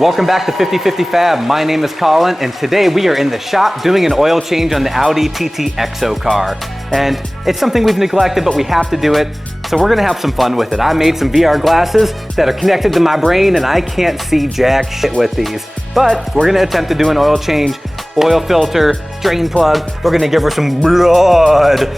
Welcome back to 50/50 Fab. My name is Colin, and today we are in the shop doing an oil change on the Audi TT EXO car. And it's something we've neglected, but we have to do it, so we're gonna have some fun with it. I made some VR glasses that are connected to my brain, and I can't see jack shit with these. But we're gonna attempt to do an oil change, oil filter, drain plug. We're gonna give her some blood.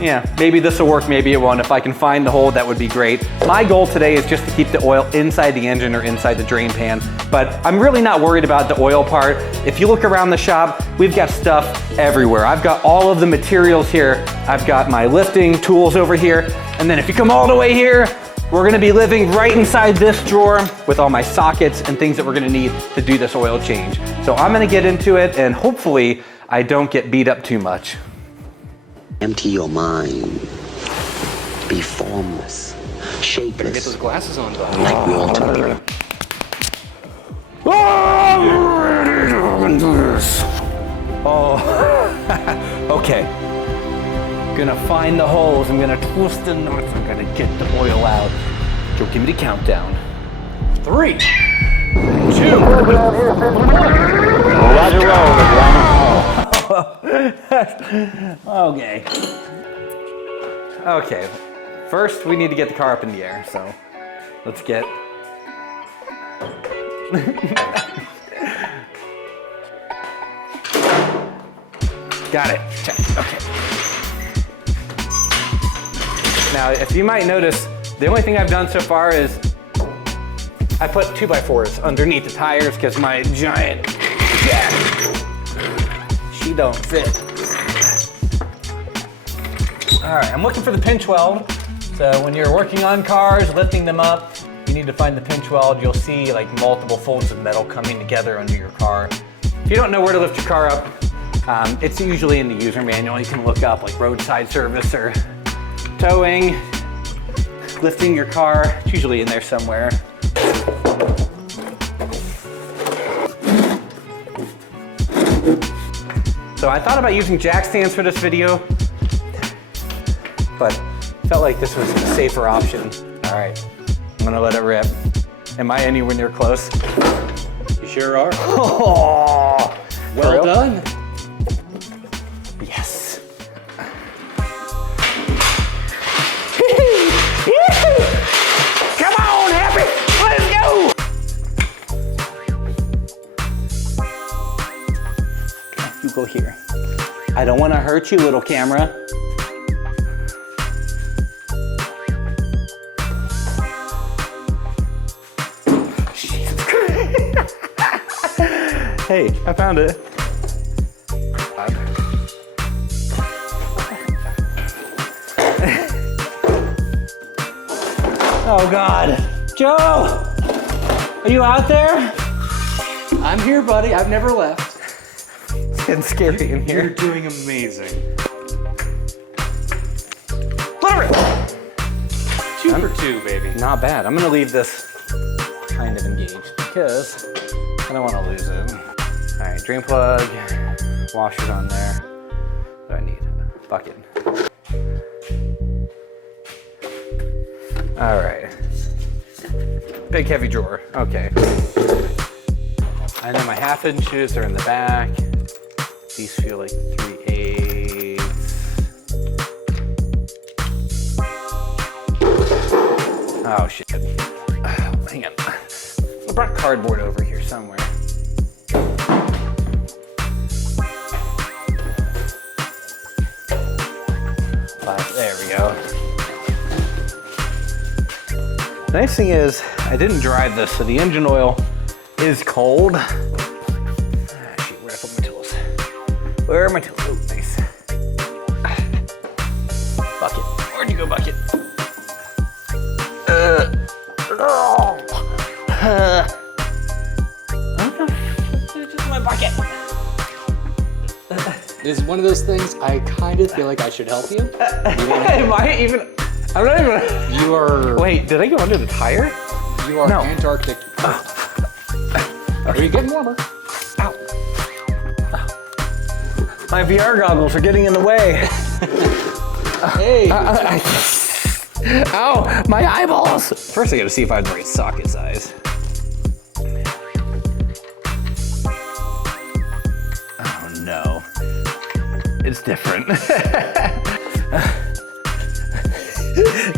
Yeah, maybe this will work, maybe it won't. If I can find the hole, that would be great. My goal today is just to keep the oil inside the engine or inside the drain pan, but I'm really not worried about the oil part. If you look around the shop, we've got stuff everywhere. I've got all of the materials here. I've got my lifting tools over here, and then if you come all the way here, we're gonna be living right inside this drawer with all my sockets and things that we're gonna need to do this oil change. So I'm gonna get into it, and hopefully I don't get beat up too much. Empty your mind. Be formless, shapeless. Get those glasses on, bud. Like we all together. Oh, okay. Gonna find the holes. I'm gonna twist the nuts. I'm gonna get the oil out. Joe, give me the countdown. 3, 2. Roger, Okay. Okay. First, we need to get the car up in the air. So, let's get. Got it. Check. Okay. Now, if you might notice, the only thing I've done so far is I put 2x4s underneath the tires because my giant jack, she don't fit. All right, I'm looking for the pinch weld. So when you're working on cars, lifting them up, you need to find the pinch weld. You'll see like multiple folds of metal coming together under your car. If you don't know where to lift your car up, it's usually in the user manual. You can look up like roadside service or towing, lifting your car. It's usually in there somewhere. So I thought about using jack stands for this video, but felt like this was a safer option. All right, I'm gonna let it rip. Am I anywhere near close? You sure are. Oh, Well done. yes. Come on, Happy, let's go. You go here. I don't want to hurt you, little camera. Hey, I found it. Oh God. Joe, are you out there? I'm here, buddy. I've never left. It's getting scary in You're here. doing amazing. 2 for 2, baby. Not bad. I'm gonna leave this kind of engaged because I don't want to lose it. All right, drain plug, washers on there. What do I need? A bucket. All right. Big heavy drawer. Okay. I know my 1/2 inches are in the back. These feel like 3/8. Oh shit. Hang on. I brought cardboard over here somewhere. There we go. The nice thing is, I didn't drive this, so the engine oil is cold. Ah, shoot, where did I put my tools? Where are my tools? Oh, nice. Bucket. Where'd you go, bucket? Just my bucket. It's one of those things I kind of feel like I should help you. Am I even? I'm not even. You are. Wait, did I go under the tire? You are No. Antarctic. Are you getting warmer? Ow. My VR goggles are getting in the way. Hey. Ow, my eyeballs. First I gotta see if I have the right socket size. It's different.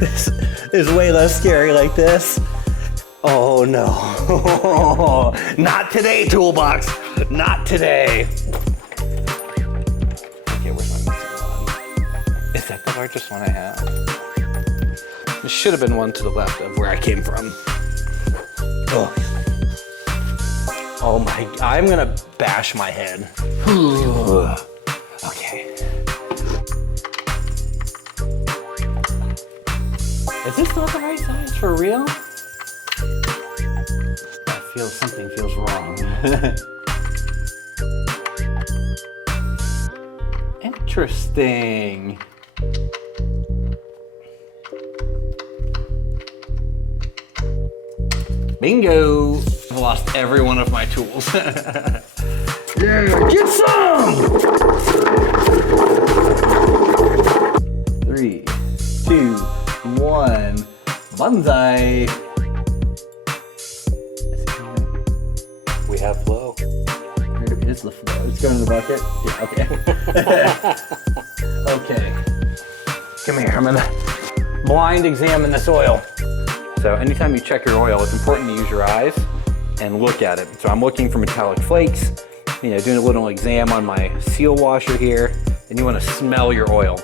This is way less scary like this. Oh no. Not today, Toolbox. Not today. Okay, where's my mixing rod? Is that the largest one I have? There should have been one to the left of where I came from. Oh. Oh my, I'm gonna bash my head. Okay. Is this not the right size for real? Something feels wrong. Interesting. Bingo! I've lost every one of my tools. Yeah, get some! 3, 2, 1, banzai! We have flow. Where is the flow? It's going in the bucket? Yeah, okay. Okay. Come here, I'm gonna blind examine this oil. So anytime you check your oil, it's important to use your eyes and look at it. So I'm looking for metallic flakes, doing a little exam on my seal washer here, and you want to smell your oil.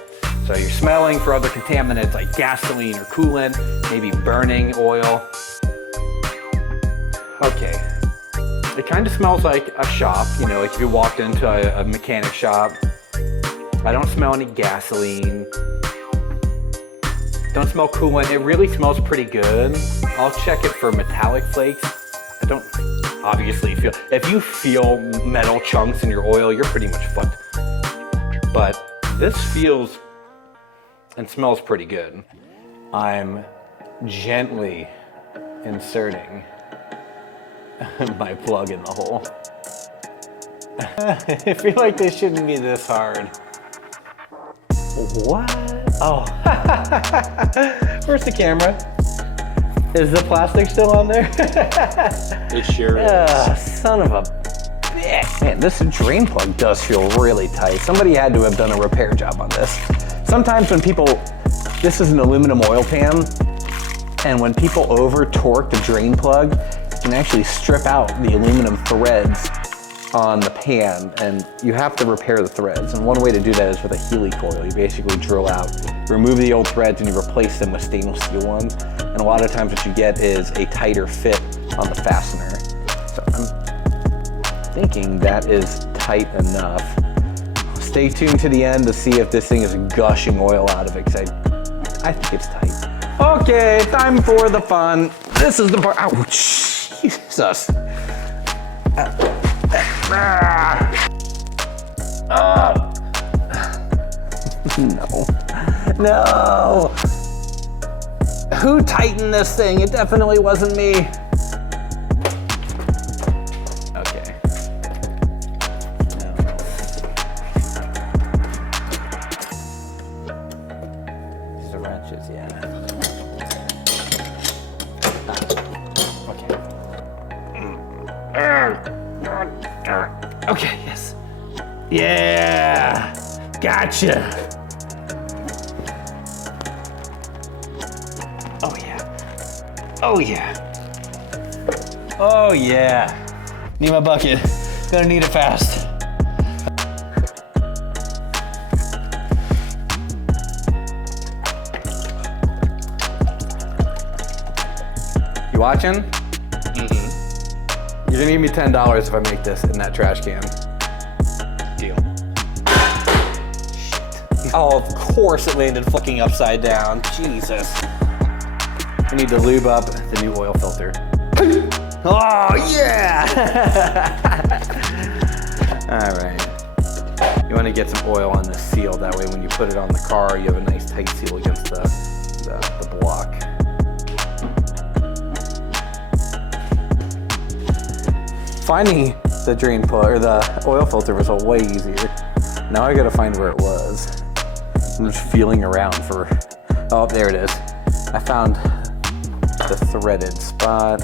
So you're smelling for other contaminants like gasoline or coolant, maybe burning oil. Okay. It kind of smells like a shop, like if you walked into a mechanic shop. I don't smell any gasoline. Don't smell coolant. It really smells pretty good. I'll check it for metallic flakes. I don't obviously feel, if you feel metal chunks in your oil, you're pretty much fucked. But this feels and smells pretty good. I'm gently inserting my plug in the hole. I feel like this shouldn't be this hard. What? Oh. Where's the camera? Is the plastic still on there? It sure is. Son of a bitch. Man, this drain plug does feel really tight. Somebody had to have done a repair job on this. Sometimes when people, this is an aluminum oil pan, and when people over torque the drain plug, you can actually strip out the aluminum threads on the pan, and you have to repair the threads. And one way to do that is with a Healy coil. You basically drill out, remove the old threads, and you replace them with stainless steel ones. And a lot of times what you get is a tighter fit on the fastener. So I'm thinking that is tight enough. Stay tuned to the end to see if this thing is gushing oil out of it, because I think it's tight. Okay, time for the fun. This is the part, ow, Jesus. No. Who tightened this thing? It definitely wasn't me. Okay. These are wrenches, yeah. Okay, yes. Yeah, gotcha. Oh yeah. Oh yeah. Oh yeah. Need my bucket. Gonna need it fast. You watching? You're gonna give me $10 if I make this in that trash can. Deal. Shit. Oh, of course it landed fucking upside down. Jesus. I need to lube up the new oil filter. Oh, yeah! All right. You wanna get some oil on this seal. That way when you put it on the car, you have a nice tight seal against the block. Finding the drain plug or the oil filter was way easier. Now I gotta find where it was. I'm just feeling around for, oh, there it is. I found the threaded spot.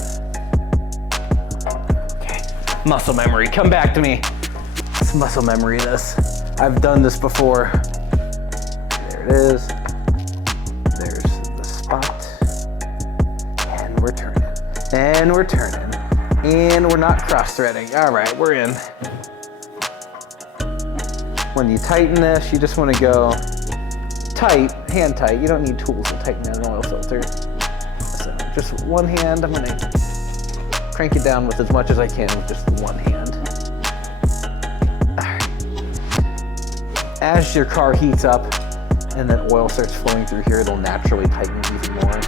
Okay, muscle memory, come back to me. It's muscle memory, this. I've done this before. There it is. There's the spot. And we're turning. And we're turning. And we're not cross-threading. All right, we're in. When you tighten this, you just want to go tight, hand tight. You don't need tools to tighten down an oil filter. So just one hand, I'm gonna crank it down with as much as I can with just one hand. All right. As your car heats up and then oil starts flowing through here, it'll naturally tighten even more.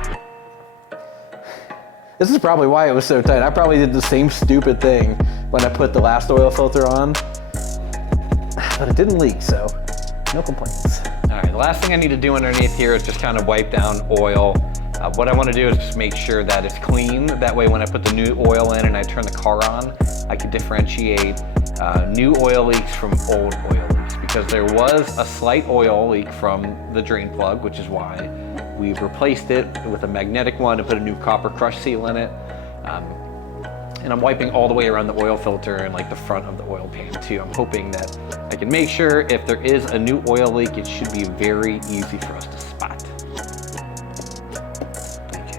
This is probably why it was so tight. I probably did the same stupid thing when I put the last oil filter on. But it didn't leak, so no complaints. All right, the last thing I need to do underneath here is just kind of wipe down oil. What I want to do is just make sure that it's clean. That way when I put the new oil in and I turn the car on, I can differentiate new oil leaks from old oil leaks, because there was a slight oil leak from the drain plug, which is why we've replaced it with a magnetic one and put a new copper crush seal in it. And I'm wiping all the way around the oil filter and like the front of the oil pan too. I'm hoping that I can make sure if there is a new oil leak, it should be very easy for us to spot. Okay.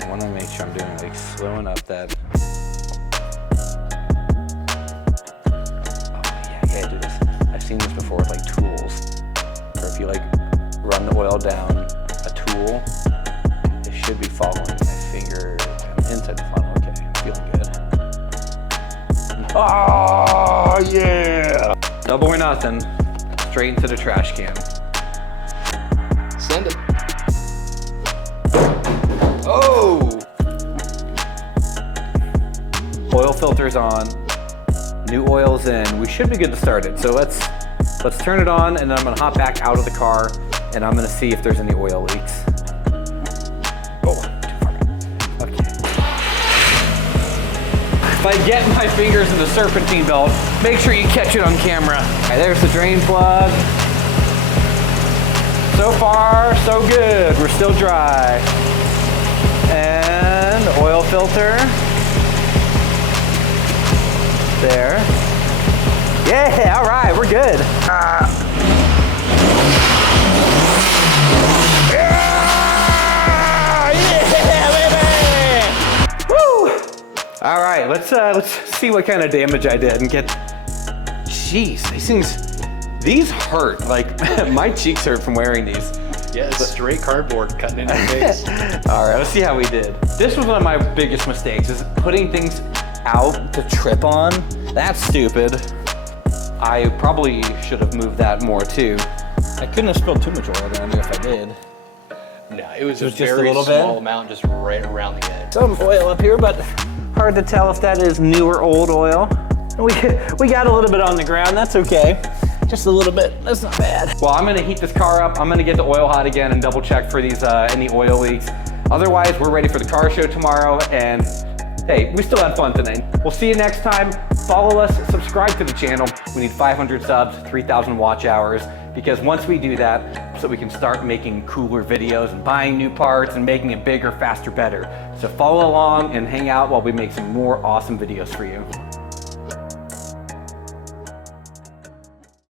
I want to make sure I'm doing like slowing up that. Oh yeah, do this. I've seen this before with like tools, where if you like run the oil down a tool, it should be following my finger inside the funnel. Okay, I'm feeling good. Oh yeah! Double or nothing, straight into the trash can. Send it. Oh! Oil filter's on, new oil's in. We should be good to start it. So let's turn it on, and then I'm gonna hop back out of the car, and I'm gonna see if there's any oil leaks. Oh, too far. Okay. If I get my fingers in the serpentine belt, make sure you catch it on camera. All right, there's the drain plug. So far, so good. We're still dry. And oil filter. There. Yeah, all right, we're good. All right, let's see what kind of damage I did and get. Jeez, these hurt. Like my cheeks hurt from wearing these. Yeah, it's straight cardboard cutting in your face. All right, let's see how we did. This was one of my biggest mistakes, is putting things out to trip on. That's stupid. I probably should have moved that more too. I couldn't have spilled too much oil down here if I did. No, it was Just a very little small bit? amount, just right around the edge. Some oil up here, but hard to tell if that is new or old oil. We got a little bit on the ground, that's okay. Just a little bit, that's not bad. Well, I'm gonna heat this car up. I'm gonna get the oil hot again and double check for these any oil leaks. Otherwise, we're ready for the car show tomorrow, and hey, we still had fun tonight. We'll see you next time. Follow us, subscribe to the channel. We need 500 subs, 3,000 watch hours, because once we do that, so we can start making cooler videos and buying new parts and making it bigger, faster, better. So follow along and hang out while we make some more awesome videos for you.